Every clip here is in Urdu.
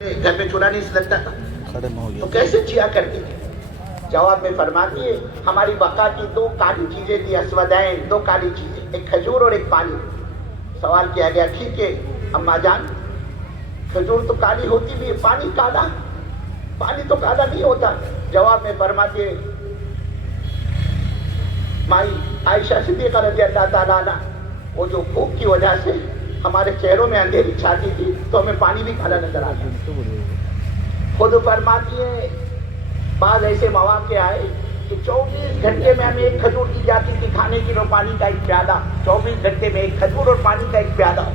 گھر میں چورا نہیں لگتا تھا تو کیسے جیا کرتے تھے؟ جواب میں فرماتی ہے ہماری بقا کی دو کالی چیزیں تھی، اسودین، دو کالی چیزیں، ایک کھجور اور ایک پانی۔ سوال کیا گیا ٹھیک ہے اماں جان، کھجور تو کالی ہوتی بھی ہے، پانی کالا؟ پانی تو کالا نہیں ہوتا۔ جواب میں فرماتی ہے مائی عائشہ صدیقہ رضی اللہ تعالیٰ عنہ، وہ جو بھوک کی وجہ سے ہمارے چہروں میں اندھیری چھاتی تھی تو ہمیں پانی بھی کالا نظر آتا۔ خود فرماتی ہے بعض ایسے مواقع آئے کہ 24 گھنٹے میں ہمیں ایک کھجور دی جاتی تھی کھانے کی، اور پانی کا ایک پیالہ، 24 گھنٹے میں ایک کھجور اور پانی کا ایک پیالہ۔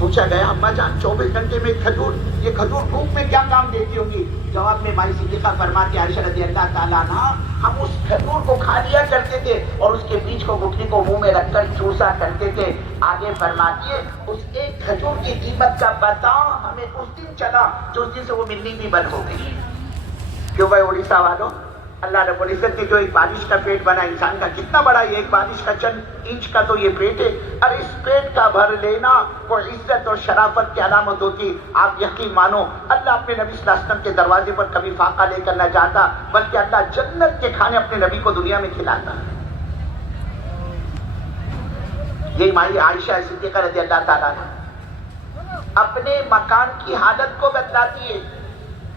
پوچھا گیا اماں جان 24 گھنٹے میں ایک کھجور، یہ کھجور بھوک میں کیا کام دیتی ہوگی؟ جواب میں مائی صدیقہ فرماتی عائشہ رضی اللہ تعالیٰ عنہ، ہم اس کھجور کو کھا لیا کرتے تھے اور اس کے بیج کو گٹلی کو منہ میں رکھ کر چوسا کرتے تھے۔ آگے فرماتی ہے اس ایک کھجور کی قیمت کا پتہ ہمیں اس دن چلا جو اس دن سے وہ ملنی بھی بند ہو گئی۔ کیوں بھائی اڑیسہ والوں، اللہ رب العزت نے جو ایک بارش کا پیٹ بنا انسان کا، کتنا بڑا یہ ایک بارش کا چند انچ کا تو یہ پیٹ ہے، اور اس پیٹ کا بھر لینا کوئی عزت اور شرافت کی علامت ہوتی۔ آپ یقین مانو اللہ اپنے نبی صلی اللہ علیہ وسلم کے دروازے پر کبھی فاقہ لے کر نہ جاتا، بلکہ اللہ جنت کے کھانے اپنے نبی کو دنیا میں کھلاتا۔ یہ مائی عائشہ صدیقہ رضی اللہ تعالیٰ عنہ اپنے مکان کی حالت کو بتلاتی ہے۔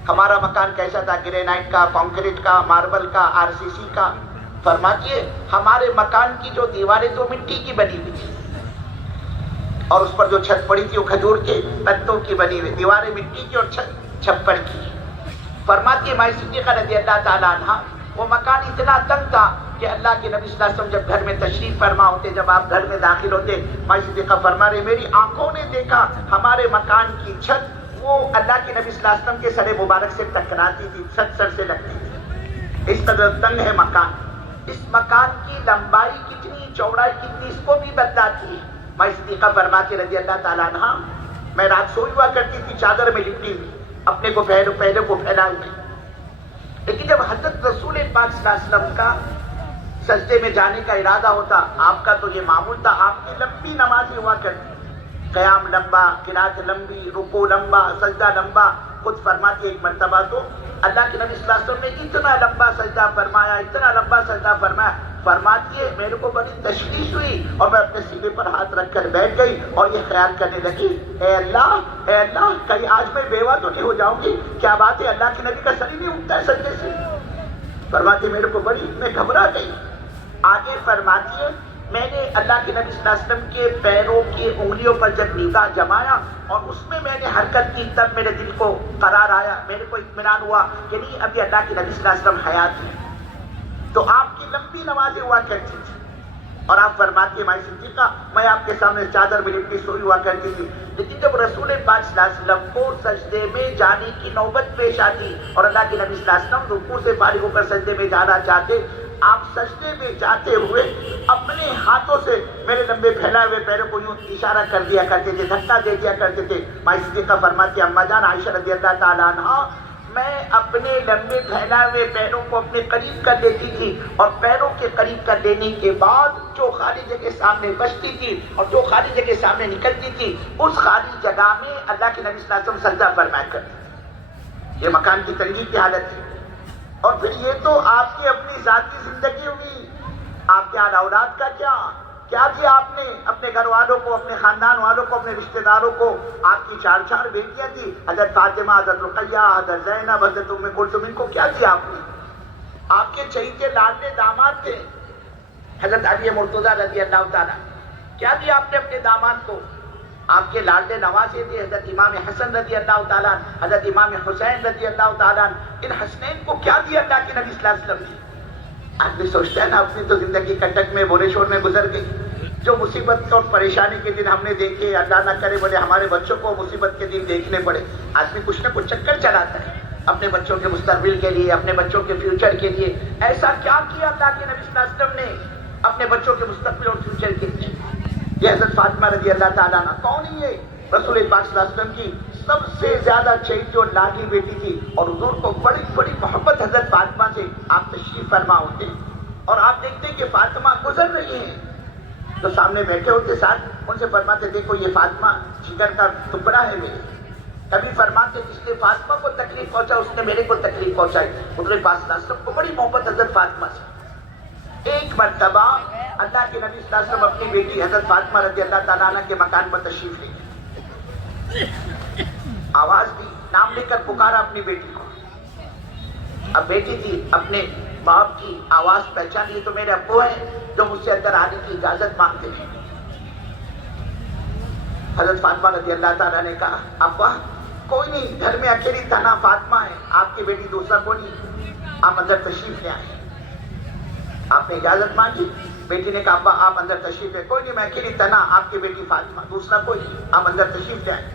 ہمارا مکان کیسا تھا؟ گرینائٹ کا، کانکریٹ کا، ماربل کا، RCC کا۔ فرماتی ہے ہمارے مکان کی جو دیواریں تو مٹی کی بنی ہوئی تھی، اور اس پر جو چھت پڑی تھی وہ کھجور کے پتوں کی بنی ہوئی، دیواریں مٹی کی اور چھت چھپر کی۔ فرماتی ہے مائی صدیقہ رضی اللہ تعالیٰ عنہ وہ مکان اتنا تنگ تھا کہ اللہ کے نبی صلی اللہ علیہ وسلم جب گھر میں تشریف فرما ہوتے، جب آپ گھر میں داخل ہوتے، مائی صدیقہ فرما رہے میری آنکھوں نے دیکھا ہمارے مکان کی چھت وہ اللہ کے نبی صلی اللہ علیہ وسلم کے سر مبارک سے ٹکراتی تھی، چھت سر سے لگتی تھی، اس قدر تنگ ہے مکان۔ اس مکان کی لمبائی کتنی، چوڑائی کتنی، اس کو بھی بتلاتی ہے۔ مائی صدیقہ فرماتی رضی اللہ تعالیٰ عنہ میں رات سوئی ہوا کرتی تھی چادر میں لپٹی ہوئی، اپنے کو پہلے کو پھیلا ہوئی، لیکن جب حضرت رسول پاک صلی اللہ علیہ وسلم کا سجدے میں جانے کا ارادہ ہوتا، آپ کا تو یہ معمول تھا، آپ کی لمبی نمازیں ہوا کرتی، قیام لمبا، قرات لمبی، رکوع لمبا، سجدہ لمبا۔ خود فرماتی ایک مرتبہ تو اللہ کے نبی صلی اللہ علیہ وسلم نے اتنا لمبا سجدہ فرمایا، اتنا لمبا سجدہ فرمایا، فرماتی ہے میرے کو بڑی تشویش ہوئی اور میں اپنے سینے پر ہاتھ رکھ کر بیٹھ گئی اور یہ خیال کرنے لگی اے اللہ کہیں آج میں بیوہ تو نہیں ہو جاؤں گی؟ کیا بات ہے اللہ کے نبی کا سر ہی نہیں اٹھتا ہے سجدے سے؟ فرماتی میرے کو بڑی، میں گھبرا گئی۔ آگے فرماتی ہے میں نے اللہ کے نبی صلی اللہ علیہ وسلم کے پیروں کی انگلیوں پر جب نگاہ جمایا اور اس میں نے حرکت کی، تب میرے دل کو قرار آیا، میرے کو اطمینان ہوا کہ نہیں ابھی اللہ کے نبی صلی اللہ علیہ وسلم حیات ہیں۔ تو آپ کی لمبی نمازیں ہوا کرتی تھی، اور آپ فرماتی ہے مائی صدیقہ میں آپ کے سامنے چادر میں لپٹی سوئی ہوا کرتی تھی، لیکن جب رسول پاک صلی اللہ علیہ وسلم کو سجدے میں جانے کی نوبت پیش آتی اور اللہ کے نبی صلی اللہ علیہ وسلم رکوع سے فارغ ہو کر سجدے میں جانا چاہتے، آپ سجدے میں جاتے ہوئے اپنے ہاتھوں سے میرے لمبے پھیلائے ہوئے پیروں کو یوں اشارہ کر دیا کرتے تھے، دھکا دے دیا کرتے تھے۔ مائی صدیقہ فرماتی اماں جان عائشہ رضی اللہ تعالیٰ عنہ میں اپنے لمبے پھیلائے ہوئے پیروں کو اپنے قریب کر لیتی تھی، اور پیروں کے قریب کر لینے کے بعد جو خالی جگہ سامنے بچتی تھی اور جو خالی جگہ سامنے نکلتی تھی اس خالی جگہ میں اللہ کے نبی صلی اللہ علیہ وسلم سجدہ فرمایا کرتے۔ یہ مکان کی تنگی کی حالت تھی، اور پھر یہ تو آپ کی اپنی ذاتی زندگی ہوئی، آپ کے اولاد کا کیا کیا آپ نے اپنے گھر والوں کو، اپنے خاندان والوں کو، اپنے رشتہ داروں کو؟ آپ کی 4 بیٹیاں تھی، حضرت فاطمہ، حضرت رقیہ، حضرت زینب، حضرت ام کلثوم، ان کو کیا دیا آپ نے؟ آپ کے چہیتے لاڈلے داماد تھے حضرت علی مرتضیٰ رضی اللہ تعالیٰ، کیا دیا آپ نے اپنے داماد کو؟ آپ کے لاڈلے نواسے تھے حضرت امام حسن رضی اللہ تعالیٰ، حضرت امام حسین رضی اللہ تعالیٰ، ان حسنین کو کیا دیا اللہ کے نبی صلی اللہ علیہ وسلم نے؟ آدمی سوچتا ہے نا اپنی تو زندگی کٹک میں بورے شور میں گزر گئی، جو مصیبت اور پریشانی کے دن ہم نے دیکھے، اللہ نہ کرے بولے ہمارے بچوں کو مصیبت کے دن دیکھنے پڑے، آدمی کچھ نہ کچھ چکر چلاتا ہے اپنے بچوں کے مستقبل کے لیے، اپنے بچوں کے فیوچر کے لیے۔ ایسا کیا کیا اللہ کے نبی صلی اللہ علیہ وسلم نے اپنے بچوں کے مستقبل اور فیوچر کے لیے؟ یہ حضرت فاطمہ رضی اللہ تعالیٰ عنہ کون ہی ہے؟ رسول پاک صلی اللہ علیہ وسلم کی سب سے زیادہ چہیتی اور لاڈلی بیٹی تھی، اور حضور کو بڑی بڑی محبت حضرت فاطمہ سے۔ آپ تشریف فرما ہوتے اور آپ دیکھتے کہ فاطمہ گزر رہی ہیں تو سامنے بیٹھے ہوتے ساتھ ان سے فرماتے دیکھو یہ فاطمہ جگر کا ٹکڑا ہے میرے، کبھی فرماتے جس نے فاطمہ کو تکلیف پہنچا اس نے میرے کو تکلیف پہنچائی. حضور پاک صلی اللہ علیہ وسلم کو بڑی محبت حضرت فاطمہ سے. ایک مرتبہ اللہ کے نبی صلی اللہ علیہ وسلم اپنی بیٹی حضرت فاطمہ رضی اللہ تعالیٰ عنہ کے مکان پر تشریف لے گئے. آواز دی, نام لے کر پکارا اپنی بیٹی کو. اب بیٹی تھی, اپنے باپ کی آواز پہچان لی تو میرے ابو ہیں جو مجھ سے اندر آنے کی اجازت مانگتے ہیں. حضرت فاطمہ رضی اللہ تعالیٰ نے کہا ابا کوئی نہیں, گھر میں اکیلی تنہا فاطمہ ہے, آپ کی بیٹی دوسرا کوئی نہیں, آپ اندر تشریف لے آئے. آپ نے اجازت مانگی. بیٹی نے کہا ابا آپ اندر تشریف لے. کوئی نہیں, میں اکیلی تنہا, آپ کی بیٹی فاطمہ, دوسرا کوئی نہیں, آپ اندر تشریف لے آئے.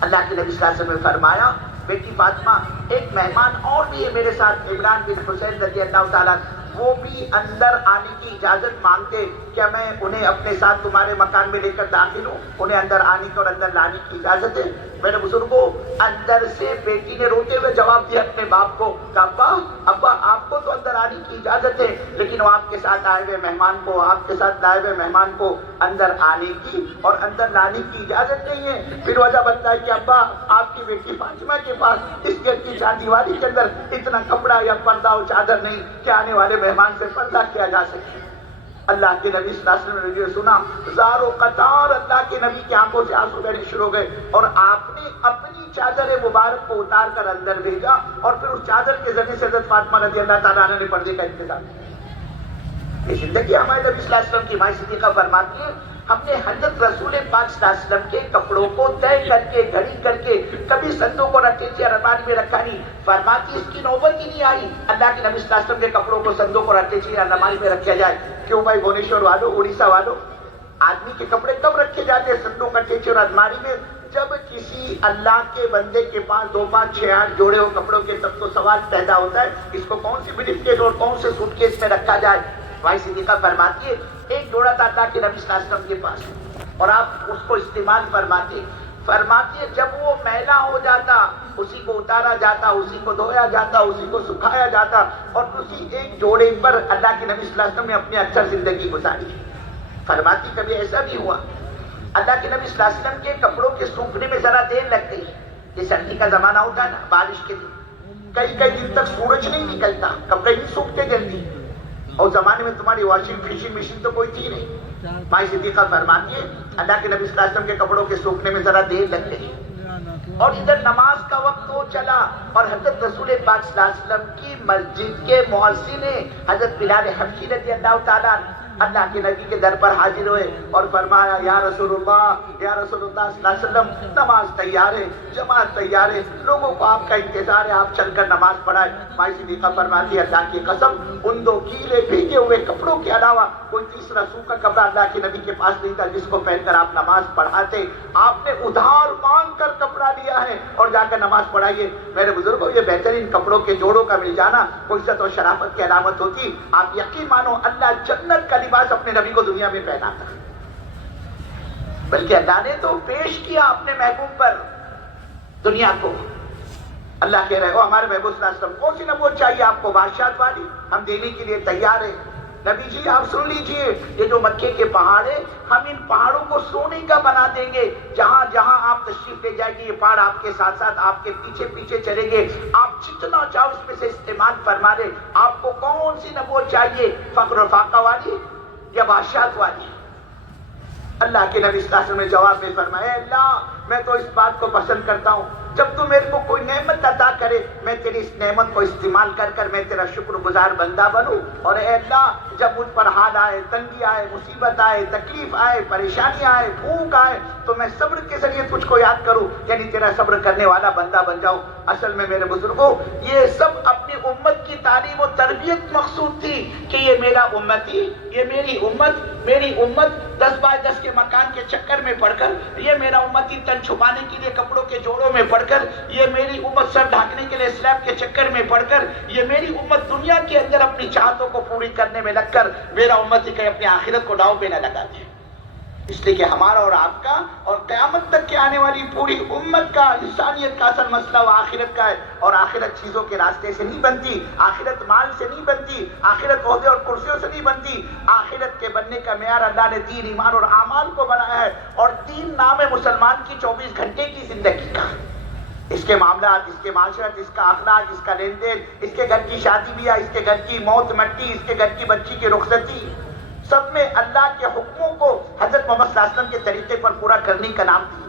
اللہ کے نبی صلی اللہ علیہ وسلم نے فرمایا بیٹی فاطمہ ایک مہمان اور بھی ہے میرے ساتھ, عمران بن حسین رضی اللہ تعالیٰ, وہ بھی اندر آنے کی اجازت مانگتے. کیا میں انہیں اپنے ساتھ تمہارے مکان میں لے کر داخل ہوں؟ انہیں اندر آنے کی اور اندر لانے کی اجازت ہے. میرے بزرگوں, اندر سے بیٹی نے روتے ہوئے جواب دیا اپنے باپ کو, ابا ابا آپ کو تو اندر آنے کی اجازت ہے, لیکن وہ آپ کے ساتھ آئے ہوئے مہمان کو, آپ کے ساتھ لائے ہوئے مہمان کو اندر آنے کی اور اندر لانے کی اجازت نہیں ہے. پھر وجہ بتائی کہ ابا آپ کی بیٹی فاطمہ کے پاس اس گھر کی چار دیواری کے اندر اتنا کپڑا یا پردہ اور چادر نہیں کہ آنے والے مہمان سے پردہ کیا جا سکے. اللہ کے نبی صلی اللہ علیہ وسلم نے یہ سنا, زار و قطار اللہ کے نبی کی آنکھوں سے آنسو بہنے شروع ہو گئے, اور آپ نے اپنی چادر مبارک کو اتار کر اندر بھیجا, اور پھر اس چادر کے ذریعے سے حضرت فاطمہ رضی اللہ تعالیٰ عنہ نے پردے کا انتظام کیا. یہ زندگی ہمارے نبی صلی اللہ علیہ وسلم کی ماں صدیقہ فرماتی ہے ہم نے حضرت رسول پاک صلی اللہ علیہ وسلم کے کپڑوں کو طے کر کے گھڑی کر کے کبھی صندوق اور اٹیچی الماری میں رکھا نہیں. فرماتی اس کی نوبت ہی نہیں آئی اللہ کے نبی صلی اللہ علیہ وسلم کے کپڑوں کو صندوق اور اٹیچی الماری میں رکھا جائے. کیوں بھائی بھونیشور والوں, اڑیسہ والوں, آدمی کے کپڑے کب رکھے جاتے ہیں صندوق اٹیچی اور الماری میں؟ جب کسی اللہ کے بندے کے پاس 2 5 6 8 جوڑے ہو کپڑوں کے, تب تو سوال پیدا ہوتا ہے اس کو کون سی بریف کیس اور کون سے سوٹ کیس میں رکھا جائے. بھائی صدیقہ فرماتی ہے ایک جوڑا تھا اللہ کے نبی صلی اللہ علیہ وسلم کے پاس اور آپ اس کو استعمال فرماتے. فرماتی ہے جب وہ میلا ہو جاتا اسی کو اتارا جاتا, اسی کو دھویا جاتا, اسی کو سکھایا جاتا, اور اسی ایک جوڑے پر اللہ کے نبی صلی اللہ علیہ وسلم نے اپنی اکثر زندگی گزاری. فرماتی کبھی ایسا بھی ہوا اللہ کے نبی صلی اللہ علیہ وسلم کے کپڑوں کے سوکھنے میں ذرا دیر لگ گئی. یہ سردی کا زمانہ ہوتا ہے نا, بارش کے دن کئی دن تک سورج نہیں نکلتا, کپڑے نہیں سوکھتے جلدی, اور زمانے میں تمہاری واشنگ فشنگ مشین تو کوئی تھی نہیں. مائی صدیقہ فرماتی ہے اللہ کے نبی صلی اللہ علیہ وسلم کے کپڑوں کے سوکھنے میں ذرا دیر لگ گئی, اور ادھر نماز کا وقت ہو چلا, اور حضرت رسول پاک صلی اللہ علیہ وسلم کی مسجد کے مؤذن حضرت بلال حبشی رضی اللہ تعالیٰ اللہ کے نبی کے در پر حاضر ہوئے اور فرمایا یا رسول اللہ صلی اللہ علیہ وسلم, نماز تیار ہے, جماعت تیار ہے, لوگوں کو آپ کا انتظار ہے, آپ چل کر نماز پڑھائیں. مائی صدیقہ فرماتی ہے اللہ کی قسم ان 2 گیلے بھیگے ہوئے کپڑوں کے علاوہ کوئی تیسرا سوکھا کپڑا اللہ کے نبی کے پاس نہیں تھا جس کو پہن کر آپ نماز پڑھاتے. آپ نے ادھار مانگ کر کپڑا لیا ہے اور جا کر نماز پڑھائیے. میرے بزرگوں, یہ بہترین کپڑوں کے جوڑوں کا مل جانا کوئی عزت و شرافت کی علامت ہوتی. آپ یقین مانو اللہ جنت کا لباس اپنے نبی کو دنیا میں پہناتا, بلکہ اللہ نے تو پیش کیا اپنے محبوب پر دنیا کو. اللہ کہہ رہے ہو ہمارے محبوب صلی اللہ علیہ وسلم کون سی نبوت چاہیے آپ کو؟ بادشاہت والی, ہم دینے کے لیے تیار ہیں. نبی جی آپ سن لیجئے, یہ جو مکے کے پہاڑ ہیں ہم ان پہاڑوں کو سونے کا بنا دیں گے. جہاں جہاں آپ تشریف لے جائیں گے یہ پہاڑ آپ کے ساتھ ساتھ آپ کے پیچھے پیچھے چلیں گے. آپ جتنا چاہو اس میں سے استعمال فرما لیں. آپ کو کون سی نبوت چاہیے, فخر و فاقہ والی یا بادشاہت والی؟ اللہ کے نبی صلی اللہ علیہ وسلم نے جواب میں فرمایا اللہ میں تو اس بات کو پسند کرتا ہوں جب تو میرے کو کوئی نعمت عطا کرے میں تیری اس نعمت کو استعمال کر کر میں تیرا شکر گزار بندہ بنوں, اور اے اللہ جب مجھ پر حال آئے, تنگی آئے, مصیبت آئے, تکلیف آئے, پریشانی آئے, بھوک آئے تو میں صبر کے ذریعے تجھ کو یاد کروں, یعنی تیرا صبر کرنے والا بندہ بن جاؤں. اصل میں میرے بزرگوں یہ سب اپنی امت کی تعلیم و تربیت مقصود تھی کہ یہ میرا امتی, یہ میری امت 10 بائی 10 کے مکان کے چکر میں پڑھ کر, یہ میرا امتی تن چھپانے کے لیے کپڑوں کے جوڑوں میں پڑھ کر, یہ میری امت سر ڈھانکنے کے لیے اسلیب کے چکر میں پڑھ کر, یہ میری امت دنیا کے اندر اپنی چاہتوں کو پوری کرنے میں لگ کر میرا امتی کہیں اپنی آخرت کو داؤ پہ نہ لگا دے. اس لیے کہ ہمارا اور آپ کا اور قیامت تک کے آنے والی پوری امت کا, انسانیت کا اصل مسئلہ وہ آخرت کا ہے. اور آخرت چیزوں کے راستے سے نہیں بنتی, آخرت مال سے نہیں بنتی, آخرت عہدے اور کرسیوں سے نہیں بنتی. آخرت کے بننے کا معیار اللہ نے دین, ایمان اور اعمال کو بنایا ہے, اور 3 نام ہے مسلمان کی 24 گھنٹے کی زندگی کا. اس کے معاملات، اس کے معاشرت، اس کا اخلاق، اس کا لین دین، اس کے گھر کی شادی بیاہ، اس کے گھر کی موت مٹی، اس کے گھر کی بچی کی رخصتی، سب میں اللہ کے حکموں کو حضرت محمد صلی اللہ علیہ وسلم کے طریقے پر پورا کرنے کا نام دین ہے۔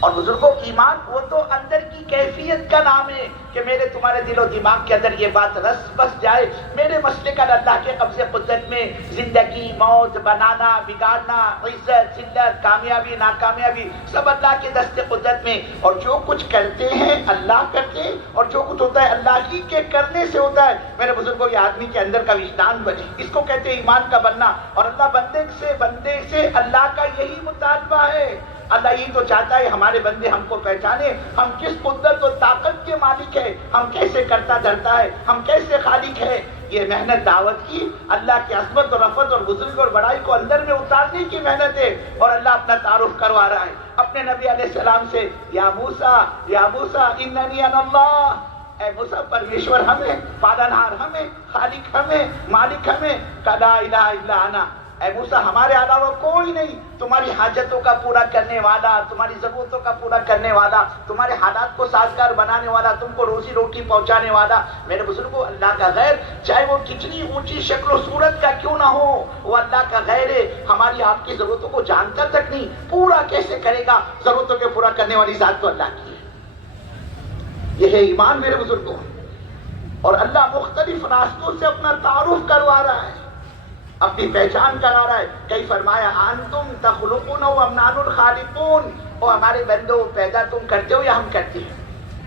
اور بزرگوں، ایمان وہ تو اندر کی کیفیت کا نام ہے کہ میرے تمہارے دل و دماغ کے اندر یہ بات رس بس جائے، میرے مسئلے کا اللہ کے قبضے قدرت میں زندگی، موت، بنانا، بگاڑنا، عزت، ذلت، کامیابی، ناکامیابی سب اللہ کے دست قدرت میں، اور جو کچھ کرتے ہیں اللہ کرتے ہیں، اور جو کچھ ہوتا ہے اللہ ہی کے کرنے سے ہوتا ہے۔ میرے بزرگوں، یہ آدمی کے اندر کا وجدان بنے، اس کو کہتے ہیں ایمان کا بننا، اور اللہ بندے سے اللہ کا یہی مطالبہ ہے۔ اللہ یہ تو چاہتا ہے ہمارے بندے ہم کو پہچانے، ہم کس قدرت و طاقت کے مالک ہیں، ہم کیسے کرتا دھرتا ہے، ہم کیسے خالق ہے۔ یہ محنت دعوت کی اللہ کی عظمت اور رفعت اور بزرگ اور بڑائی کو اندر میں اتارنے کی محنت ہے، اور اللہ اپنا تعارف کروا رہا ہے اپنے نبی علیہ السلام سے، یا موسیٰ اننی انا اللہ، اے موسیٰ پرمیشور ہمیں، پالنہار ہمیں، خالق ہمیں، مالک ہمیں، لا الہ الا انا، اے موسیٰ ہمارے علاوہ کوئی نہیں، تمہاری حاجتوں کا پورا کرنے والا، تمہاری ضرورتوں کا پورا کرنے والا، تمہارے حالات کو سازگار بنانے والا، تم کو روزی روٹی پہنچانے والا۔ میرے بزرگوں، اللہ کا غیر چاہے وہ کتنی اونچی شکل و صورت کا کیوں نہ ہو، وہ اللہ کا غیر ہے، ہماری آپ کی ضرورتوں کو جانتا تک نہیں، پورا کیسے کرے گا؟ ضرورتوں کے پورا کرنے والی ذات تو اللہ کی ہے۔ یہ ہے ایمان میرے بزرگوں، اور اللہ مختلف راستوں سے اپنا تعارف کروا رہا ہے، اپنی پہچان کرا رہا ہے۔ کئی فرمایا انتم تخلقون ام نحن الخالقون، او ہمارے بندوں پیدا تم کرتے ہو یا ہم کرتے ہیں؟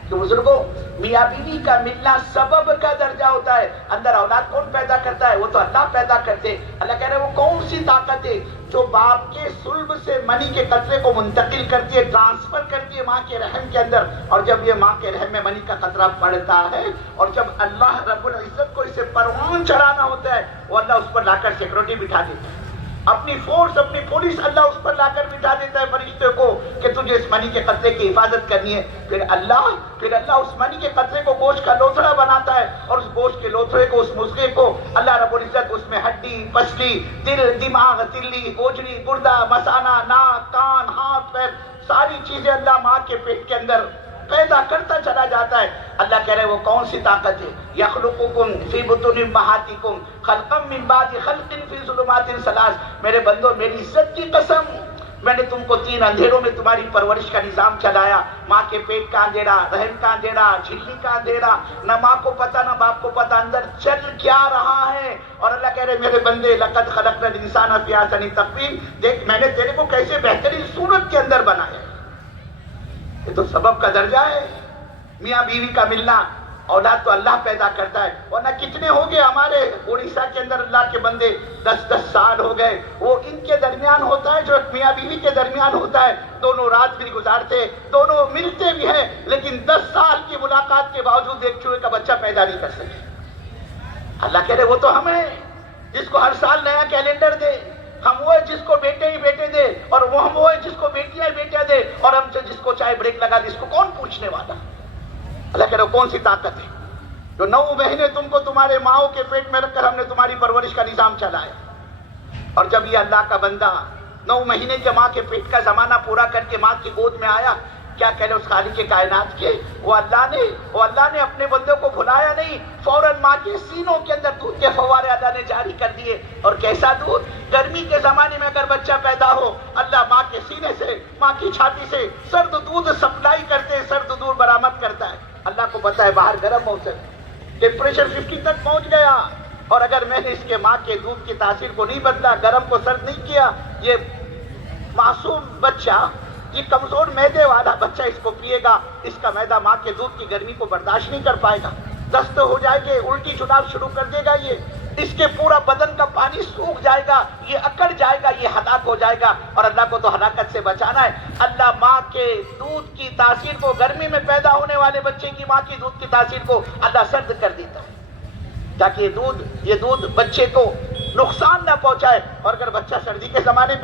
کہ بزرگوں، میاں بیوی کا ملنا سبب کا درجہ ہوتا ہے، اندر اولاد کون پیدا کرتا ہے؟ وہ تو اللہ پیدا کرتے ہیں۔ اللہ کہہ رہے ہیں وہ کون سی طاقت ہے جو باپ کے صلب سے منی کے قطرے کو منتقل کرتی ہے، ٹرانسفر کرتی ہے ماں کے رحم کے اندر، اور جب یہ ماں کے رحم میں منی کا قطرہ پڑتا ہے، اور جب اللہ رب العزت کو اسے پروان چڑھانا ہوتا ہے، وہ اللہ اس پر لا کر سیکورٹی بٹھا دیتا ہے، اپنی فورس، اپنی پولیس اللہ اس پر لا کر بٹھا دیتا ہے فرشتے کو کہ تجھے اس منی کے قطرے کی حفاظت کرنی ہے۔ پھر اللہ اس منی کے قطرے کو گوشت کا لوتھڑا بناتا ہے، اور اس گوشت کے لوتھڑے کو، اس مضغے کو اللہ رب العزت اس میں ہڈی، پسلی، دل، دماغ، تلی، گوجری، گردہ، مثانہ، ناک، کان، ہاتھ، پیر، ساری چیزیں اللہ ماں کے پیٹ کے اندر پیدا کرتا چلا جاتا ہے۔ اللہ کہہ رہے وہ کون سی طاقت ہے؟ یخلقکم فی بطون امہاتکم خلقا من بعد خلق فی ظلمات ثلاث۔ میرے بندو، میری عزت کی قسم، میں نے تم کو 3 اندھیروں میں تمہاری پرورش کا نظام چلایا، ماں کے پیٹ کا اندھیرا، رحم کا اندھیرا، جھلی کا اندھیرا، نہ ماں کو پتہ نہ باپ کو پتہ اندر چل کیا رہا ہے۔ اور اللہ کہہ رہے میرے بندے لقد خلقنا الانسان فی احسن تقویم، دیکھ میں نے تیرے کو کیسے بہترین صورت کے اندر بنایا ہے۔ یہ تو سبب کا درجہ ہے۔ میاں بیوی کا ملنا، اولاد تو اللہ پیدا کرتا ہے، ورنہ کتنے ہو گئے ہمارے اڑیسہ کے اندر اللہ کے بندے 10 سال ہو گئے، وہ ان کے درمیان ہوتا ہے جو میاں بیوی کے درمیان ہوتا ہے، دونوں رات بھی گزارتے، دونوں ملتے بھی ہیں، لیکن 10 سال کی ملاقات کے باوجود ایک چوہے کا بچہ پیدا نہیں کر سکے۔ اللہ کہہ رہے وہ تو ہم ہیں جس کو ہر سال نیا کیلنڈر دے، ہم وہ ہے جس کو بیٹے ہی بیٹے دے، اور وہ ہم وہ ہے جس کو بیٹیاں ہی بیٹیاں دے، اور ہم سے جس کو چاہے بریک لگا دے، اس کو کون پوچھنے والا؟ اللہ کہہ رہے کون سی طاقت ہے جو 9 مہینے تم کو تمہارے ماؤں کے پیٹ میں رکھ کر ہم نے تمہاری پرورش کا نظام چلایا، اور جب یہ اللہ کا بندہ 9 مہینے کے ماں کے پیٹ کا زمانہ پورا کر کے ماں کی گود میں آیا، کیا کہہ اس خالق کے کائنات کے، وہ اللہ نے اپنے بندوں کو بھلایا نہیں، فوراً ماں کے سینوں کے اندر دودھ کے فوارے اللہ نے جاری کر دیے۔ اور کیسا دودھ؟ گرمی کے زمانے میں اگر بچہ پیدا ہو، اللہ ماں کے سینے سے، ماں کی چھاتی سے سرد دودھ سپلائی کرتے ہیں، سرد دودھ برآمد کرتا ہے۔ اللہ کو پتا ہے باہر گرم موسم، ٹیمپریچر 50 تک پہنچ گیا، اور اگر میں نے اس کے ماں کے دودھ کی تاثیر کو نہیں بدلا، گرم کو سرد نہیں کیا، یہ معصوم بچہ، یہ کمزور معدے والا بچہ اس کو پیے گا، اس کا معدہ ماں کے دودھ کی گرمی کو برداشت نہیں کر پائے گا، دست ہو جائے گی، الٹی چناؤ شروع کر دے گا، یہ اس کے پورا بدن کا پانی سوکھ جائے گا، یہ اکڑ جائے گا، یہ ہلاک ہو جائے گا۔ اور اللہ کو تو ہلاکت سے بچانا ہے۔ اللہ ماں کے دودھ کی تاثیر کو، گرمی میں پیدا ہونے والے بچے کی ماں کی دودھ کی تاثیر کو اللہ سرد کر دیتا ہے، تاکہ یہ دودھ بچے کو نقصان نہ پہنچائے۔ اور اگر بچہ سردی کے زمانے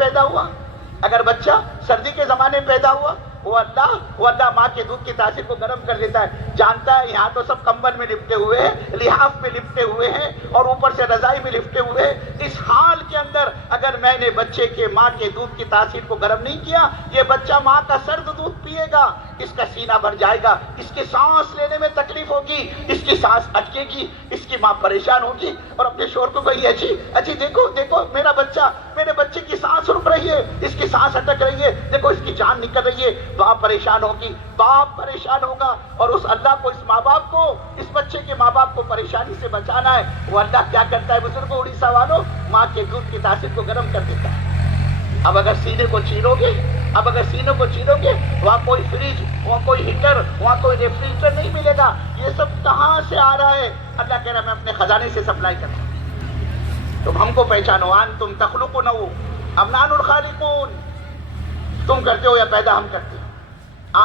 پیدا ہوا، وہ اللہ ماں کے دودھ کی تاثیر کو گرم کر دیتا ہے۔ جانتا ہے یہاں تو سب کمبل میں لپٹے ہوئے ہیں، لحاف میں لپٹے ہوئے ہیں، اور اوپر سے رضائی میں لپٹے ہوئے ہیں، اس حال کے اندر اگر میں نے بچے کے ماں کے دودھ کی تاثیر کو گرم نہیں کیا، یہ بچہ ماں کا سرد دودھ پیے گا، اس کا سینہ بھر جائے گا، اس کے سانس لینے میں تکلیف ہوگی، اس کی سانس اٹکے گی، اس کی ماں پریشان ہوگی اور اپنے شوہر کو کہی اچھی دیکھو دیکھو میرا بچہ، میرے بچے کی سانس رک رہی ہے، اس کی سانس اٹک رہی ہے، دیکھو اس کی جان نکل رہی ہے. باپ پریشان ہوگی، باپ پریشان ہوگا، اور اس اللہ کو، اس ماں باپ کو، اس بچے کے ماں باپ کو پریشانی سے بچانا ہے. وہ اللہ کیا کرتا ہے بزرگوں، اڑیسہ والوں، ماں کے دودھ کی تاثیر کو گرم کر دیتا ہے. اب اگر سینے کو چیرو گے، وہاں کوئی فریج، وہاں کوئی ہیٹر، وہاں کوئی ریفریجریٹر نہیں ملے گا. یہ سب کہاں سے آ رہا ہے؟ اللہ کہہ رہا ہے میں اپنے خزانے سے سپلائی کرتا ہوں. تم ہم کو پہچانو. انتم تخلقون ام نحن الخالقون. تم کرتے ہو یا پیدا ہم کرتے ہیں.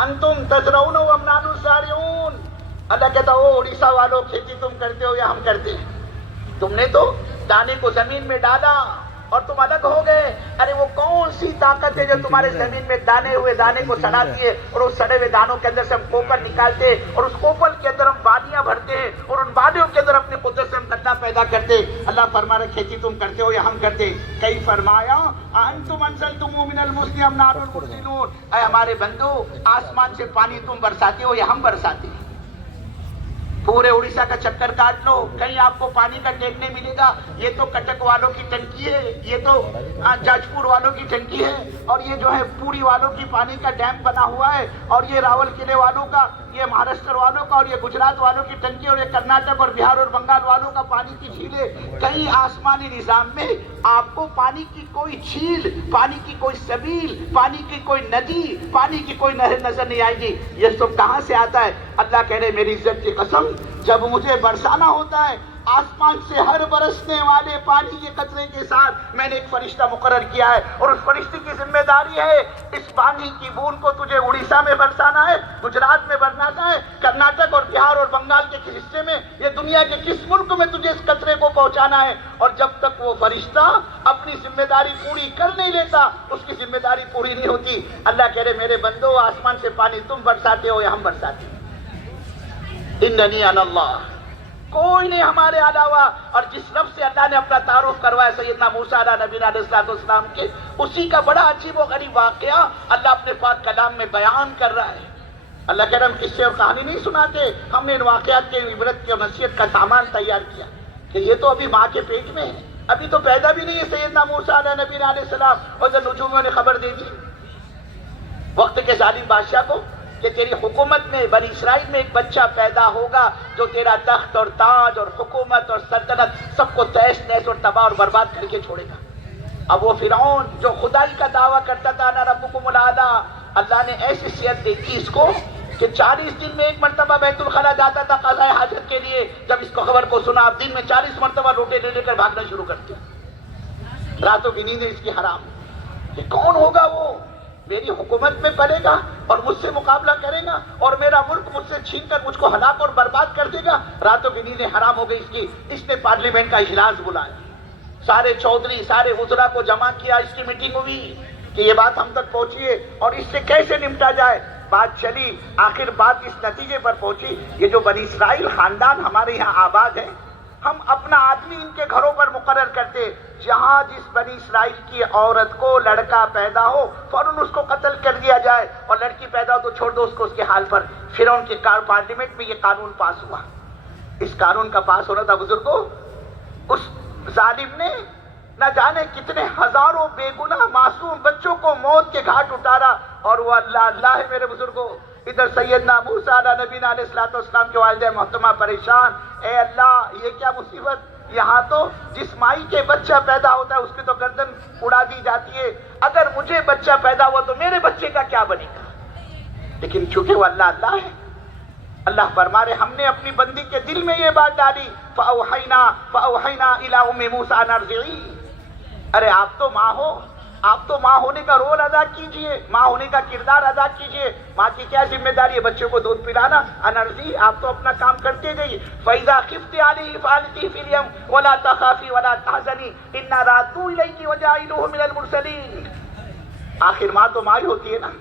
انتم تزرعون ام نحن الزارعون. اللہ کہتا ہو اڑیسہ والوں، کھیتی تم کرتے ہو یا ہم کرتے ہیں؟ تم نے تو دانے کو زمین میں ڈالا اور تم الگ ہو گئے. ارے وہ کون سی طاقت ہے جو تمہارے زمین میں دانے ہوئے دانے کو سڑاتی ہے، اور اس سڑے ہوئے دانوں کے اندر سے ہم کوپل نکالتے ہیں، اور اس کوپل کے اندر ہم وادیاں بھرتے ہیں، اور ان وادیوں کے اندر اپنی قدرت سے ہم غلہ پیدا کرتے ہیں. اللہ فرما رہے کھیتی تم کرتے ہو یا ہم کرتے ہیں؟ کئی فرمایا انتم انزلتم من المزن ام نحن المنزلون. اے ہمارے بندو، آسمان سے پانی تم برساتے ہو یا ہم برساتے ہیں؟ پورے اڑیسہ کا چکر کاٹ لو، کہیں آپ کو پانی کا ٹینک نہیں ملے گا. یہ تو کٹک والوں کی ٹنکی ہے، یہ تو جاجپور والوں کی ٹنکی ہے، اور یہ جو ہے پوری والوں کی پانی کا ڈیم بنا ہوا ہے، اور یہ راول قلعے والوں کا، یہ مہاراشٹر والوں کا، اور یہ گجرات والوں کی ٹنکی، اور یہ کرناٹک اور بہار اور بنگال والوں کا پانی کی جھیلیں. کہیں آسمانی نظام میں آپ کو پانی کی کوئی جھیل، پانی کی کوئی سبیل، پانی کی کوئی ندی، پانی کی کوئی نہر نظر نہیں آئے گی. یہ سب کہاں سے آتا ہے؟ اللہ کہہ رہے میری عزت کی قسم، جب مجھے برسانا ہوتا ہے، آسمان سے ہر برسنے والے پانی کے قطرے کے ساتھ میں نے ایک فرشتہ مقرر کیا ہے، اور اس فرشتے کی ذمہ داری ہے اس پانی کی بوند کو تجھے اڑیسہ میں برسانا ہے، گجرات میں برسانا ہے، کرناٹک اور بہار اور بنگال کے کس حصے میں، یہ دنیا کے کس ملک میں تجھے اس قطرے کو پہنچانا ہے. اور جب تک وہ فرشتہ اپنی ذمہ داری پوری کر نہیں لیتا، اس کی ذمہ داری پوری نہیں ہوتی. اللہ کہہ رہے میرے بندو، آسمان سے پانی تم برساتے ہو یا ہم برساتے ہیں؟ اننی انا اللہ، کوئی نہیں ہمارے علاوہ. اور جس لفظ سے اللہ نے اپنا تعارف کروایا سیدنا موسیٰ علیہ نبینا علیہ السلام کے، اسی کا بڑا عجیب و غریب واقعہ اللہ اپنے پاک کلام میں بیان کر رہا ہے. اللہ کہہ رہا ہم قصے اور کہانی نہیں سناتے، ہم نے ان واقعات کے عبرت کی اور نصیحت کا سامان تیار کیا کہ یہ تو ابھی ماں کے پیٹ میں ہے، ابھی تو پیدا بھی نہیں ہے سیدنا موسیٰ علیہ نبینا علیہ السلام. اور جب نجومیوں نے خبر دے دی وقت کے ظالم بادشاہ کو کہ تیری حکومت میں، بنی اسرائیل میں ایک بچہ پیدا ہوگا جو تیرا تخت اور تاج اور حکومت اور سلطنت سب کو تہس نہس اور تباہ اور برباد کر کے چھوڑے گا. اب وہ فرعون جو خدائی کا دعویٰ کرتا تھا انا ربکم الاعلی، اللہ نے ایسی صحت دی تھی اس کو کہ 40 دن میں ایک مرتبہ بیت الخلا جاتا تھا قضاء حاجت کے لیے. جب اس کو خبر کو سنا، اب دن میں 40 مرتبہ روٹے لے کر بھاگنا شروع کر دیا. راتوں کی نیندیں اس کی حرام. یہ کون ہوگا وہ؟ میری حکومت میں پلے گا اور مجھ سے مقابلہ کرے گا، اور میرا ملک مجھ سے چھین کر مجھ کو ہلاک اور برباد کر دے گا. راتوں کی نیندیں حرام ہو گئی اس کی. اس نے پارلیمنٹ کا اجلاس بلایا، سارے چودھری سارے وزراء کو جمع کیا، اس کی میٹنگ ہوئی کہ یہ بات ہم تک پہنچی ہے اور اس سے کیسے نمٹا جائے. بات چلی، آخر بات اس نتیجے پر پہنچی، یہ جو بنی اسرائیل خاندان ہمارے یہاں آباد ہے، ہم اپنا آدمی ان کے گھروں پر مقرر کرتے، جہاں جس بنی اسرائیل کی عورت کو لڑکا پیدا ہو فوراً اس کو قتل کر دیا جائے، اور لڑکی پیدا ہو تو چھوڑ دو اس کو اس کے حال پر. فرعون کے پارلیمنٹ میں یہ قانون پاس ہوا. اس قانون کا پاس ہونا تھا بزرگوں، اس ظالم نے نہ جانے کتنے ہزاروں بے گناہ معصوم بچوں کو موت کے گھاٹ اتارا. اور وہ اللہ ہے میرے بزرگوں. ادھر سیدنا موسیٰ علیہ نبینا علیہ السلام کے والدہ محترمہ پریشان، اے اللہ یہ کیا مصیبت. یہاں تو جس مائی کے بچہ پیدا ہوتا ہے اس کی تو گردن اڑا دی جاتی ہے، اگر مجھے بچہ پیدا ہوا تو میرے بچے کا کیا بنے گا. لیکن چونکہ وہ اللہ ہے، اللہ فرما رہے ہم نے اپنی بندی کے دل میں یہ بات ڈالی، فَأَوْحَيْنَا إِلَىٰ أُمِّ مُوسَىٰ أَنْ أَرْضِعِيهِ. ارے آپ تو ماں ہو، آپ تو ماں ہونے کا رول ادا کیجئے، ماں ہونے کا کردار ادا کیجئے. ماں کی کیا ذمہ داری ہے؟ بچے کو دودھ پلانا. انرضی آپ تو اپنا کام کرتے گئی. فَإِذَا خِفْتِ عَلَيْهِ فَأَلْقِيهِ فِي الْيَمِّ وَلَا تَخَافِي وَلَا تَحْزَنِي إِنَّا رَادُّوهُ إِلَيْكِ وَجَاعِلُوهُ مِنَ الْمُرْسَلِينَ. آخر ماں تو ماں ہی ہوتی ہے نا.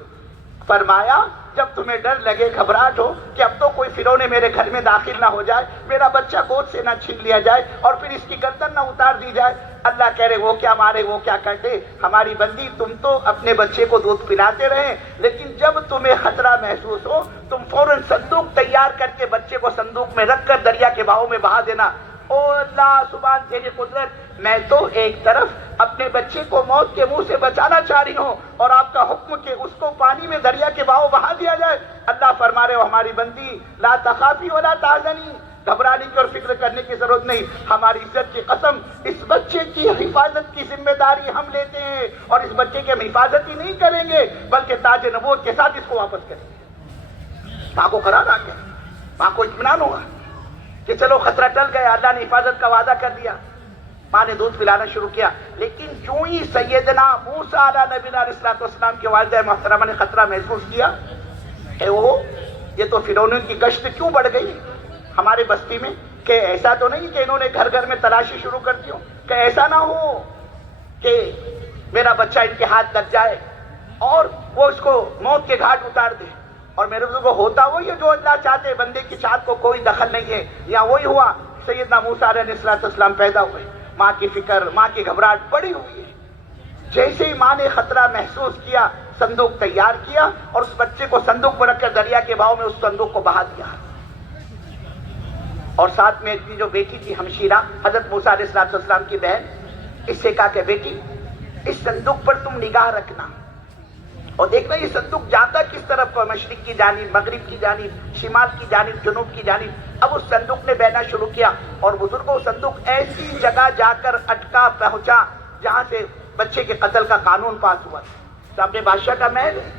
فرمایا جب تمہیں ڈر لگے گھبراہٹ ہو کہ اب تو کوئی فرعون میرے گھر میں داخل نہ ہو جائے, میرا بچہ گود سے نہ چھین لیا جائے اور پھر اس کی گردن نہ اتار دی جائے. اللہ کہہ رہے وہ کیا مارے وہ کیا کرتے, ہماری بندی تم تو اپنے بچے کو دودھ پلاتے رہے, لیکن جب تمہیں خطرہ محسوس ہو تم فوراً صندوق تیار کر کے بچے کو صندوق میں رکھ کر دریا کے بہاؤ میں بہا دینا. او اللہ سبحان تیری قدرت, میں تو ایک طرف اپنے بچے کو موت کے منہ سے بچانا چاہ رہی ہوں اور آپ کا حکم کہ اس کو پانی میں دریا کے بہاؤ بہا دیا جائے. اللہ فرما رہے ہو ہماری بندی لا تخافی ولا تحزنی, گھبرانے کی اور فکر کرنے کی ضرورت نہیں, ہماری عزت کی قسم اس بچے کی حفاظت کی ذمہ داری ہم لیتے ہیں اور اس بچے کی ہم حفاظت ہی نہیں کریں گے بلکہ تاج نبوت کے ساتھ اس کو واپس کریں گے. ماں کو قرار آ گیا, ماں کو اطمینان ہوگا کہ چلو خطرہ ٹل گیا, اللہ نے حفاظت کا وعدہ کر دیا. ماں نے دودھ پلانا شروع کیا, لیکن جو ہی سیدنا موسیٰ علیہ نبی علیہ السلام کے والدہ محترمہ نے خطرہ محسوس کیا کہ وہ یہ تو فرعون کی گشت کیوں بڑھ گئی ہمارے بستی میں, کہ ایسا تو نہیں کہ انہوں نے گھر گھر میں تلاشی شروع کر دی ہو, کہ ایسا نہ ہو کہ میرا بچہ ان کے ہاتھ لگ جائے اور وہ اس کو موت کے گھاٹ اتار دے. اور میرے بزرگوں ہوتا وہی ہے جو اللہ چاہتے, بندے کی چاہت کو کوئی دخل نہیں ہے. یا وہی ہوا, سیدنا موسیٰ علیہ السلام پیدا ہوئے, ماں کی فکر ماں کی گھبراہٹ بڑی ہوئی ہے. جیسے ہی ماں نے خطرہ محسوس کیا صندوق تیار کیا اور اس بچے کو صندوق میں رکھ کر دریا کے بہاؤ میں اس صندوق کو بہا دیا. اور ساتھ میں جو بیٹی تھی ہمشیرہ حضرت موسیٰ علیہ السلام کی بہن, اس سے کہا کہ بیٹی اس صندوق پر تم نگاہ رکھنا اور دیکھنا یہ صندوق جاتا کس طرف کو, مشرق کی جانب, مغرب کی جانب, شمال کی جانب, جنوب کی جانب. اب اس صندوق نے بہنا شروع کیا اور بزرگوں صندوق ایسی جگہ جا کر اٹکا پہنچا جہاں سے بچے کے قتل کا قانون پاس ہوا. سامنے بادشاہ کا محل ہے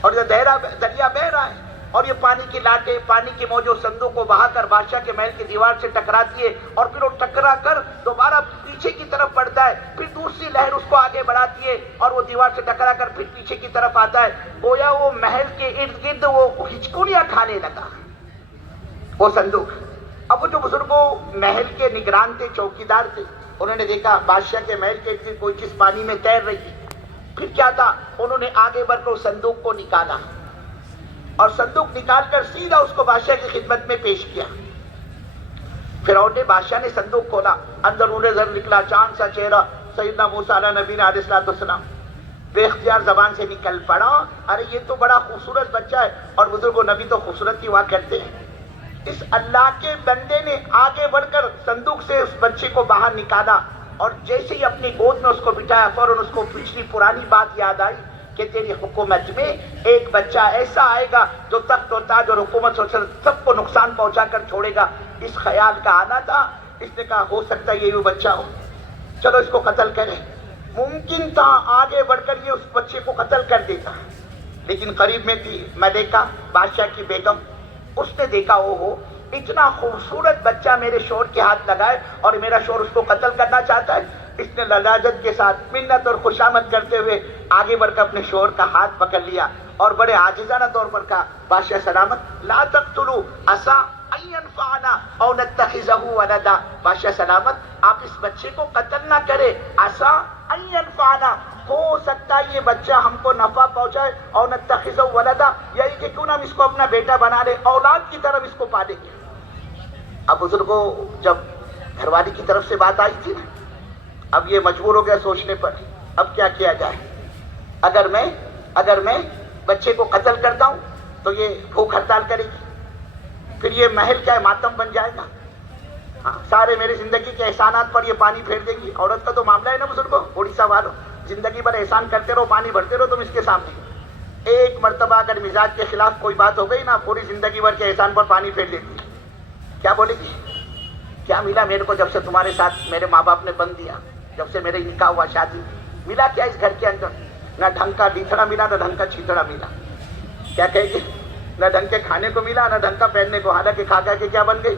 اور یہ دریا بہ رہا ہے اور یہ پانی کی لاٹیں, پانی کی موجوں صندوق کو بہا کر بادشاہ کے محل کی دیوار سے ٹکراتی ہے اور پھر وہ ٹکرا کر دوبارہ پیچھے کی طرف بڑھتا ہے, پھر دوسری لہر اس کو آگے بڑھاتی ہے اور وہ دیوار سے ٹکرا کر پھر پیچھے کی طرف آتا ہے. گویا وہ محل کے ارد گرد وہ ہچکولیاں کھانے لگا وہ صندوق. اب وہ جو بزرگوں محل کے نگران تھے, چوکیدار تھے, انہوں نے دیکھا بادشاہ کے محل کے ارد گرد کوئی چیز پانی میں تیر رہی ہے. پھر کیا تھا, انہوں نے آگے بڑھ کر اس صندوق کو نکالا اور صندوق نکال کر سیدھا اس کو بادشاہ کی خدمت میں پیش کیا. فرعون نے, بادشاہ نے صندوق کھولا, اندر نور زر نکلا, چاند سا چہرہ سیدنا موسیٰ علیہ نبی علیہ السلام. بے اختیار زبان سے نکل پڑا, ارے یہ تو بڑا خوبصورت بچہ ہے. اور بزرگوں نبی تو خوبصورت ہی ہوا کرتے ہیں. اس اللہ کے بندے نے آگے بڑھ کر صندوق سے اس بچے کو باہر نکالا اور جیسے ہی اپنی گود میں اس کو بٹھایا فوراً اس کو پچھلی پرانی بات یاد آئی کہ تیری حکومت میں ایک بچہ ایسا آئے گا جو تخت و تاج اور حکومت سب کو نقصان پہنچا کر چھوڑے گا. اس خیال کا آنا تھا. اس نے کہا ہو سکتا ہے یہ بھی بچہ ہو, چلو اس کو قتل کریں. ممکن تھا آگے بڑھ کر یہ اس بچے کو قتل کر دیتا, لیکن قریب میں تھی ملکہ بادشاہ کی بیگم. اس نے دیکھا ہو اتنا خوبصورت بچہ میرے شوہر کے ہاتھ لگائے اور میرا شوہر اس کو قتل کرنا چاہتا ہے. اس نے للاجت کے ساتھ منت اور خوشامد کرتے ہوئے آگے بڑھ کر اپنے شوہر کا ہاتھ پکڑ لیا اور بڑے عاجزانہ طور پر کہا بادشاہ سلامت لا تقتلوا عسى ان ينفعنا او نتخذه ولدا. بادشاہ سلامت آپ اس بچے کو قتل نہ کرے. عسى ان ينفعنا, ہو سکتا ہے یہ بچہ ہم کو نفع پہنچائے, اور نتخذه ولدا, یہی کہ کیوں نہ ہم اس کو اپنا بیٹا بنا لیں, اولاد کی طرف اس کو پالیں گے. اب بزرگوں جب گھر والی کی طرف سے بات آئی تھی نا, اب یہ مجبور ہو گیا سوچنے پر اب کیا کیا جائے. اگر میں بچے کو قتل کرتا ہوں تو یہ بھوک ہڑتال کرے گی, پھر یہ محل کیا ہے ماتم بن جائے گا, سارے میری زندگی کے احسانات پر یہ پانی پھیر دے گی. عورت کا تو معاملہ ہے نا بزرگوں, اڑیسہ والوں, زندگی بھر احسان کرتے رہو, پانی بھرتے رہو تم اس کے سامنے. ایک مرتبہ اگر مزاج کے خلاف کوئی بات ہو گئی نا, پوری زندگی بھر کے احسان پر پانی پھیر دیتی. کیا بولے گی, کیا ملا میرے کو جب سے تمہارے ساتھ میرے ماں باپ نے بند دیا, جب سے میرے نکاح ہوا, شادی ملا کیا اس گھر کے اندر, نہ ڈھنگ کا لیتھڑا ملا نہ ڈھنگ کا چھیتڑا ملا. کیا کہے گی, نہ ڈھنگ کے کھانے کو ملا نہ ڈھنگ کا پہننے کو, حالانکہ کھا کے کیا بن گئی.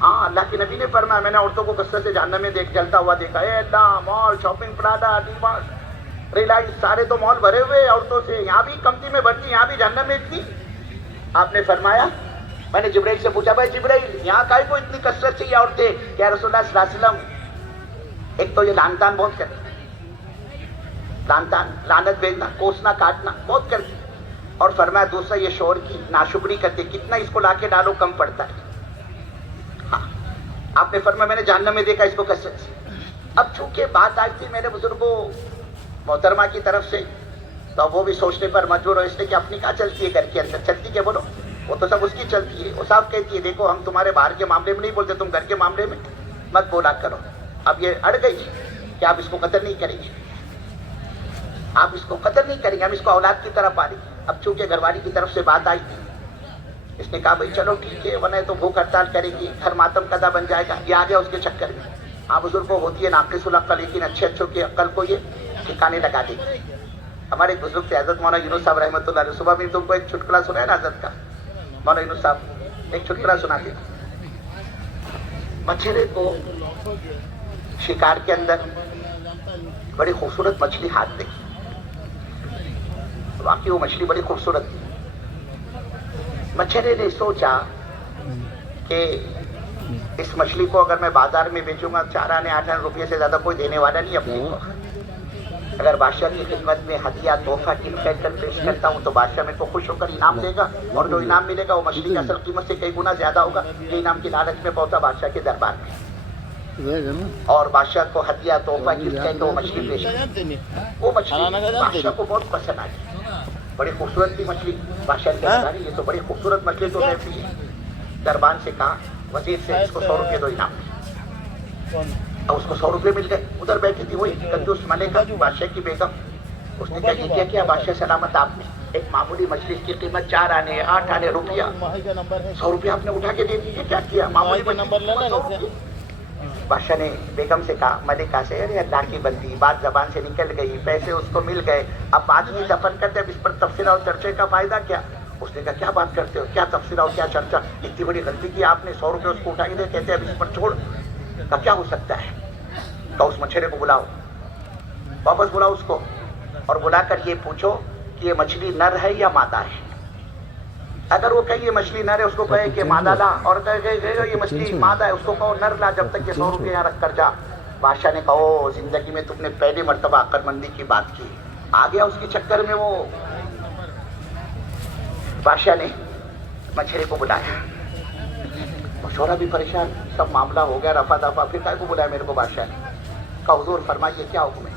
ہاں اللہ کے نبی نے فرمایا, میں نے عورتوں کو کثرت سے جہنم میں جلتا ہوا دیکھا. اے اللہ, مال, شاپنگ, پراڈا, ڈی مارٹ, ریلائنس, سارے تو مال بھرے ہوئے عورتوں سے. یہاں بھی کمتی میں بھرتی, یہاں بھی جہنم میں اتنی. آپ نے فرمایا, میں نے جبرائیل سے پوچھا, بھائی جبرائیل یہاں کائے کو اتنی کثرت سے یہ عورتیں, کیا رسول اللہ صلی اللہ علیہ وسلم ایک تو یہ لان تان بہت کرتے, لان تان, لانت بھیجنا, کوسنا, کاٹنا بہت کرتے. اور فرمایا دوسرا یہ شوہر کی ناشکری کرتے کتنا اس کو لا کے ڈالو کم پڑتا ہے. ہاں آپ نے فرمایا میں نے جہنم میں دیکھا اس کو کثرت سے. اب چونکہ بات آئی تھی میرے بزرگوں محترمہ کی طرف سے تو وہ بھی سوچنے پر مجبور ہو اس لیے کہ اپنی کیا چلتی ہے گھر کے اندر چلتی کیا بولو وہ تو سب اس کی چلتی ہے. وہ صاحب کہتی ہے دیکھو ہم تمہارے باہر کے معاملے میں نہیں بولتے تم گھر کے معاملے میں مت بولا کرو. اب یہ اڑ گئی کہ آپ اس کو قدر نہیں کریں گے آپ اس کو قدر نہیں کریں گے ہم اس کو اولاد کی طرح پالیں. اب چونکہ گھر والی کی طرف سے بات آئی تھی اس نے کہا بھائی چلو ٹھیک ہے ورنہ تو بھوک ہڑتال کرے گی گھر ماتم قضا بن جائے گا. یہ آ گیا اس کے چکر میں. ہاں بزرگ کو ہوتی ہے ناقص العقل لیکن اچھے اچھوں کی عقل کو یہ ٹھکانے لگا دے گی. ہمارے ایک بزرگ تھے حضرت مولانا یونس صاحب رحمۃ اللہ علیہ. صبح میں تم کو ایک چٹکلا سنا ہے نا حضرت کا مولانا یونس صاحب ایک چٹکلا سناتے تھے. مچھرے کو شکار کے اندر بڑی خوبصورت مچھلی ہاتھ دیکھی. واقعی وہ مچھلی بڑی خوبصورت تھی. مچھرے نے سوچا کہ اس مچھلی کو اگر میں بازار میں بیچوں گا 4 آنے 8 آنے روپئے سے زیادہ کوئی دینے والا نہیں اپنے کو. اگر بادشاہ کی خدمت میں ہدیہ تحفہ کی کہہ کر پیش کرتا ہوں تو بادشاہ میرے کو خوش ہو کر انعام دے گا اور جو انعام ملے گا وہ مچھلی کی اصل قیمت سے کئی گنا زیادہ ہوگا. یہ انعام کی لالچ میں پہنچا بادشاہ کے دربار میں اور بادشاہ کو ہدیہ تحفہ کی کہہ کے وہ مچھلی پیش کی. وہ مچھلی بادشاہ کو بہت پسند آئی. بڑی خوبصورت تھی مچھلی. بادشاہ نے کہا یہ تو بڑی خوبصورت مچھلی تو رہتی ہے. دربان سے کہا وزیر سے اس کو 100 روپے دو انعام. اب اس کو 100 روپے مل گئے. ادھر بیٹھی تھی وہی کنجوس ملکہ بادشاہ کی بیگم. اس نے کہا یہ کیا بادشاہ سلامت آپ نے ایک معمولی مچھلی کی قیمت 4 آنے 8 آنے روپیہ 100 روپے آپ نے اٹھا کے دے دیے. کیا کیا معمولی مچھلی. بادشاہ نے بیگم سے کہا ملکہ سے ارے اللہ کی بندی بات زبان سے نکل گئی پیسے اس کو مل گئے اب بات بھی دفن کرتے اب اس پر تبصرہ اور چرچے کا فائدہ کیا. اس نے کہا کیا بات کرتے ہو کیا تبصرہ اور کیا چرچا اتنی بڑی غلطی کی آپ نے 100 روپے اس کو اٹھا کے دے کہتے اب اس پر چھوڑ کا کیا ہو سکتا ہے. تو اس مچھرے کو بلاؤ واپس بلاؤ اس کو اور بلا کر یہ پوچھو کہ یہ مچھلی نر ہے یا مادہ ہے. اگر وہ کہے یہ مچھلی نر ہے اس کو کہے کہ مادہ لا اور کہے یہ مچھلی مادہ ہے اس کو کہو نر لا جب تک یہ 100 روپے یہاں رکھ کر جا. بادشاہ نے کہو زندگی میں تم نے پہلی مرتبہ عقل مندی کی بات کی. آ گیا اس کے چکر میں وہ. بادشاہ نے مچھرے کو بلایا. مشورہ بھی پریشان سب معاملہ ہو گیا رفع دفع. پھر کائے کو بلایا میرے کو بادشاہ نے کہا حضور فرمائیے کیا حکم ہے.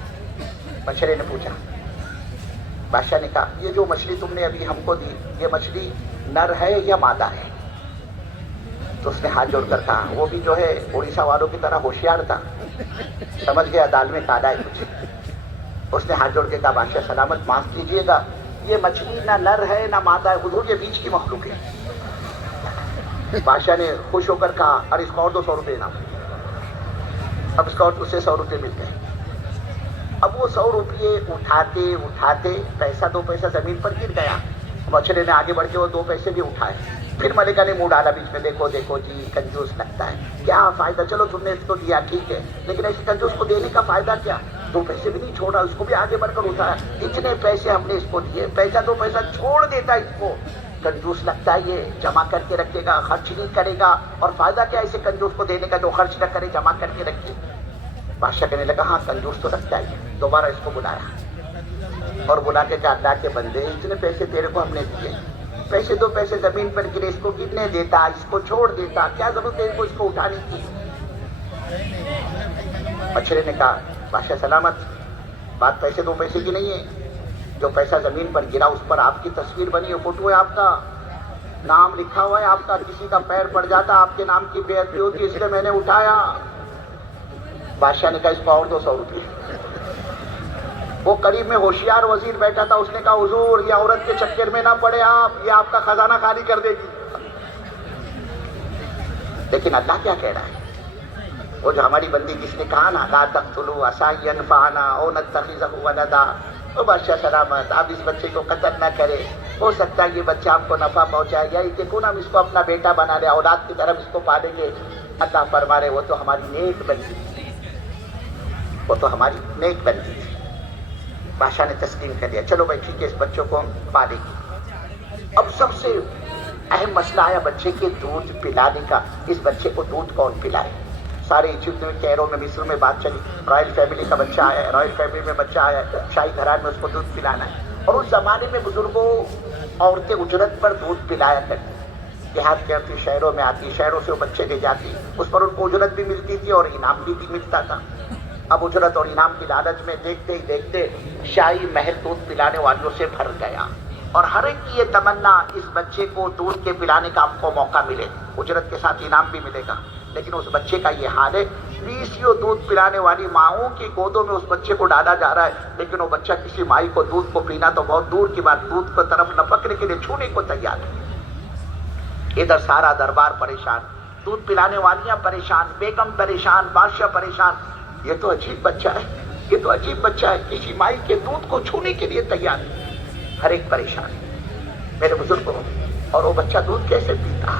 مچھرے نے پوچھا. بادشاہ نے کہا یہ جو مچھلی تم نے ابھی ہم کو دی یہ مچھلی نر ہے یا مادہ ہے. تو اس نے ہاتھ جوڑ کر کہا وہ بھی جو ہے اڑیسہ والوں کی طرح ہوشیار تھا سمجھ گیا دال میں کالا ہے کچھ. اس نے ہاتھ جوڑ کے کہا بادشاہ سلامت معاف کیجیے گا یہ مچھلی نہ نر ہے نہ مادہ ہے حضور یہ بیچ کی مخلوق ہے. بادشاہ نے خوش ہو کر کہا اور اس کو اور 200 روپے انعام. اب اس کا اور اسے 100 روپے مل گئے. اب وہ 100 روپے اٹھاتے اٹھاتے پیسہ 2 پیسہ زمین پر گر گیا. مچھرے نے آگے بڑھ کے وہ 2 پیسے بھی اٹھائے. پھر ملکہ نے منہ ڈالا بیچ میں دیکھو دیکھو جی کنجوس لگتا ہے کیا فائدہ چلو تم نے اس کو دیا ٹھیک ہے لیکن ایسے کنجوس کو دینے کا فائدہ کیا. 2 پیسے بھی نہیں چھوڑا اس کو بھی آگے بڑھ کر اٹھایا. اتنے پیسے ہم نے اس کو دیے پیسہ 2 پیسہ چھوڑ دیتا اس کو. کنجوس لگتا ہے یہ جمع کر کے رکھے گا خرچ نہیں کرے گا اور فائدہ کیا ایسے کنجوس کو دینے کا جو خرچ نہ کرے جمع کر کے رکھے. بادشاہ کہنے لگا ہاں کنجوس تو لگتا ہے. دوبارہ اس کو بلایا اور بلا کے کہا اللہ کے بندے اتنے پیسے تیرے کو ہم نے دیے پیسے 2 پیسے زمین پر گرے اس کو گرنے دیتا اس کو چھوڑ دیتا کیا ضرورت ہے اس کو اٹھانے کی. مچھرے نے کہا بادشاہ سلامت بات پیسے 2 پیسے کی نہیں ہے. جو پیسہ زمین پر گرا اس پر آپ کی تصویر بنی ہے فوٹو ہے آپ کا نام لکھا ہوا ہے آپ کا. کسی کا پیر پڑ جاتا آپ کے نام کی بے عزتی ہوتی اس لیے میں نے اٹھایا. بادشاہ نے کہا اس کو اور 200 روپے. وہ قریب میں ہوشیار وزیر بیٹھا تھا اس نے کہا حضور یہ عورت کے چکر میں نہ پڑے آپ یہ آپ کا خزانہ خالی کر دے گی. لیکن اللہ کیا کہہ رہا ہے وہ جو ہماری بندی جس نے کہا نا لا تقتلوا عسى ينفعنا او نتخذه ولدا. تو بادشاہ سلامت آپ اس بچے کو قتل نہ کرے ہو سکتا ہے یہ بچہ آپ کو نفع پہنچائے گا دیکھو نا ہم اس کو اپنا بیٹا بنا لے اولاد کی طرف اس کو پالیں گے. اللہ فرما رہے وہ تو ہماری نیک بندی تھی وہ تو ہماری نیک بندی تھی. بادشاہ نے تسلیم کر دیا چلو بھائی ٹھیک ہے اس بچوں کو ہم پالیں گے. اب سب سے اہم مسئلہ آیا بچے کے دودھ پلانے کا. اس بچے کو دودھ کون پلائے. سارے ایجپٹ میں کیرو میں مصر میں بات چلی رائل فیملی کا بچہ آیا ہے رائل فیملی میں بچہ آیا ہے شاہی گھران میں اس کو دودھ پلانا ہے. اور اس زمانے میں بزرگوں عورتیں اجرت پر دودھ پلایا کرتی، دیہات کے آتی، شہروں میں آتی، شہروں سے وہ بچے لے جاتی، اس پر ان کو اجرت بھی ملتی تھی اور انعام بھی ملتا تھا۔ اب اجرت اور انعام کی لالچ میں دیکھتے ہی دیکھتے شاہی محل دودھ پلانے والوں سے بھر گیا، اور ہر ایک کی یہ تمنا اس بچے کو دودھ کے پلانے کا ہم کو موقع ملے، اجرت کے ساتھ انعام بھی ملے گا۔ لیکن اس بچے کا یہ حال ہے، 20 دودھ پلانے والی ماؤں کی گودوں میں اس بچے کو ڈالا جا رہا ہے، لیکن وہ بچہ کسی مائی کو دودھ کو پینا تو بہت دور کی بات، دودھ کو طرف لپکنے کے لیے چھونے کو تیار ہے۔ ادھر سارا دربار پریشان، دودھ پلانے والیاں پریشان، بیگم پریشان، بادشاہ پریشان۔ یہ تو عجیب بچہ ہے، یہ تو عجیب بچہ ہے، کسی مائی کے دودھ کو چھونے کے لیے تیار ہے، ہر ایک پریشان میرے بزرگوں۔ اور وہ بچہ دودھ کیسے پیتا؟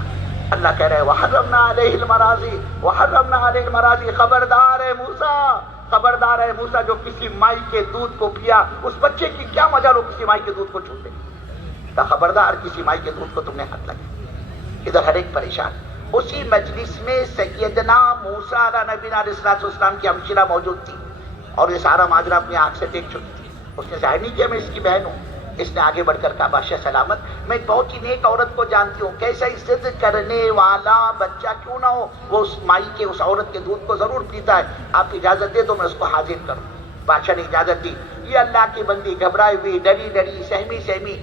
اللہ کہہ رہے وَحَرَّمْنَا عَلَيْهِ الْمَرَاضِعَ وَحَرَّمْنَا عَلَيْهِ الْمَرَاضِعَ، خبردار ہے موسیٰ، خبردار ہے موسیٰ، جو کسی مائی کے دودھ کو پیا، اس بچے کی کیا مجال ہو کسی مائی کے دودھ کو چھوتے؟ تو خبردار کسی مائی کے دودھ کو تم نے ہاتھ لگے۔ ادھر ہر ایک پریشان۔ اسی مجلس میں سیدنا موسیٰ علیہ نبی علیہ السلام کی ہمشیرہ موجود تھی، اور یہ سارا ماجرا اپنی آنکھ سے دیکھ چکی تھی۔ اس نے ظاہر نہیں کیا میں اس کی بہن ہوں، اس نے آگے بڑھ کر کہا بادشاہ سلامت، میں بہت ہی نیک عورت کو جانتی ہوں، کیسا عزت کرنے والا بچہ کیوں نہ ہو، وہ اس مائی کے اس عورت کے دودھ کو ضرور پیتا ہے، آپ اجازت دے تو میں اس کو حاضر کروں۔ بادشاہ نے اجازت دی۔ یہ اللہ کی بندی گھبرائی ہوئی، ڈری ڈری، سہمی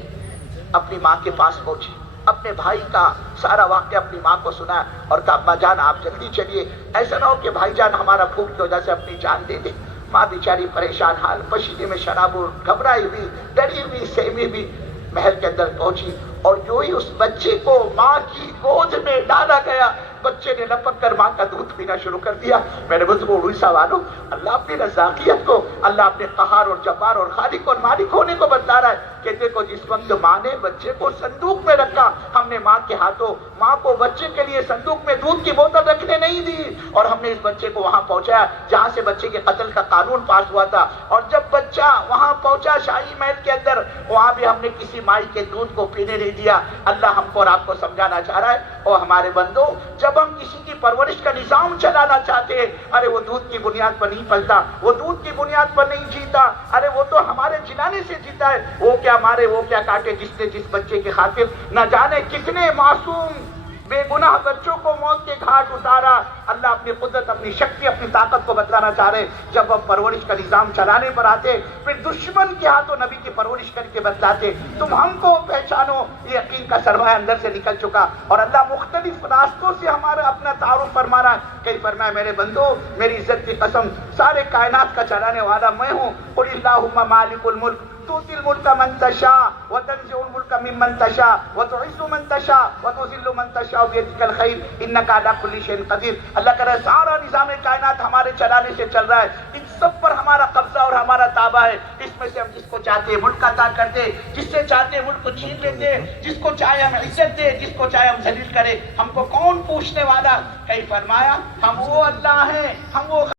اپنی ماں کے پاس پہنچی، اپنے بھائی کا سارا واقعہ اپنی ماں کو سنا اور کہا اماں جان آپ جلدی چلیے، ایسا نہ ہو کہ بھائی جان ہمارا بھوک کی وجہ سے اپنی جان دے دے۔ ماں بیچاری پریشان حال، پسینے میں شراب، گھبرائی ہوئی، ڈری ہوئی، سہمی بھی محل کے اندر پہنچی، اور جو ہی اس بچے کو ماں کی گود میں ڈالا گیا، بچے نے لپک کر ماں کا دودھ پینا شروع کر دیا۔ میرے بزرگوں اڑیسہ والوں، اللہ اپنی رزاقیت کو، اللہ اپنے قہار اور جبار اور خالق اور مالک ہونے کو بتلا رہا ہے کہ دیکھو جس وقت ماں نے بچے کو صندوق میں رکھا، ہم نے ماں کے ہاتھوں ماں کو بچے کے لیے صندوق میں دودھ کی بوتل رکھنے نہیں دی، اور ہم نے اس بچے کو وہاں پہنچایا جہاں سے بچے کے قتل کا قانون پاس ہوا تھا، اور جب بچہ وہاں پہنچا شاہی محل کے اندر، وہاں بھی ہم نے کسی مائی کے دودھ کو پینے نہیں دیا۔ اللہ ہم کو اور آپ کو سمجھانا چاہ رہا ہے، اور ہمارے بندو، جب ہم کسی کی پرورش کا نظام چلانا چاہتے ہیں، ارے وہ دودھ کی بنیاد پر نہیں پلتا، وہ دودھ کی بنیاد پر نہیں جیتا، ارے وہ تو ہمارے جلانے سے جیتا ہے۔ وہ کیا مارے، وہ کیا کاٹے، جس نے جس بچے کی خاطر نہ جانے کتنے معصوم بے گناہ بچوں کو موت کے گھاٹ اتارا۔ اللہ اپنی قدرت، اپنی شکتی، اپنی طاقت کو بتلانا چاہ رہے، جب ہم پرورش کا نظام چلانے پر آتے، پھر دشمن کے ہاتھوں نبی کی پرورش کر کے بتلاتے، تم ہم کو پہچانو، یہ یقین کا سرمایہ اندر سے نکل چکا، اور اللہ مختلف راستوں سے ہمارا اپنا تعارف فرما رہا ہے۔ کئی فرمایا میرے بندو، میری عزت کی قسم، سارے کائنات کا چلانے والا میں ہوں، قل اللہم مالک الملک تؤتی الملک من تشاء وتنزع الملک ممن تشاء وتعز من تشاء وتذل من تشاء بیدک الخیر انک علی کل شیء قدیر۔ اللہ کہہ رہا ہے سارا نظام کائنات ہمارے چلانے سے چل رہا ہے، ان سب پر ہمارا قبضہ اور ہمارا تابع ہے، اس میں سے ہم جس کو چاہتے ہیں ملک عطا کرتے، جس سے چاہتے ہیں ملک کو چھین لیتے، جس کو چاہے ہم عزت دے، جس کو چاہے ہم ذلیل کرے، ہم کو کون پوچھنے والا؟ کہیں فرمایا ہم وہ اللہ ہیں، ہم وہ